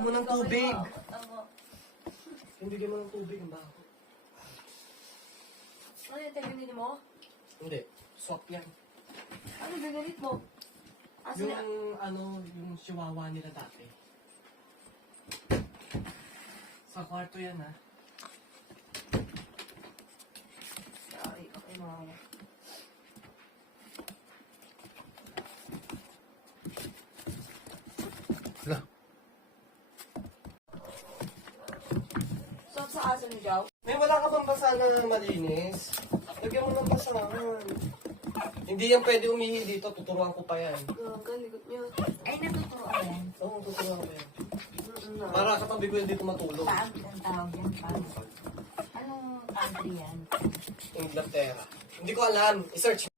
Mo ng tubig. Tama. Hindi mo ng tubig, ang baho. Ano yung tagamit mo? Hindi, swap yan. Ano gagamit mo? Sila? Yung chihuahua nila dati. Sa kwarto yan, ha? Sorry, okay mama. Wala. So, sa aso ni Jow? May wala ka bang basa na malinis? Lagyan mo ng basahan. Hindi yan pwede umihi dito, tuturuan ko pa yan. Gaga, likot niya. Ay, natuturoan yan. Oo, tuturuan ko yan. Na. Para katabi ko yan dito matulog. Pag ang tawag yan, pag. Anong country yan? Inglaterra. Hindi ko alam. I-search.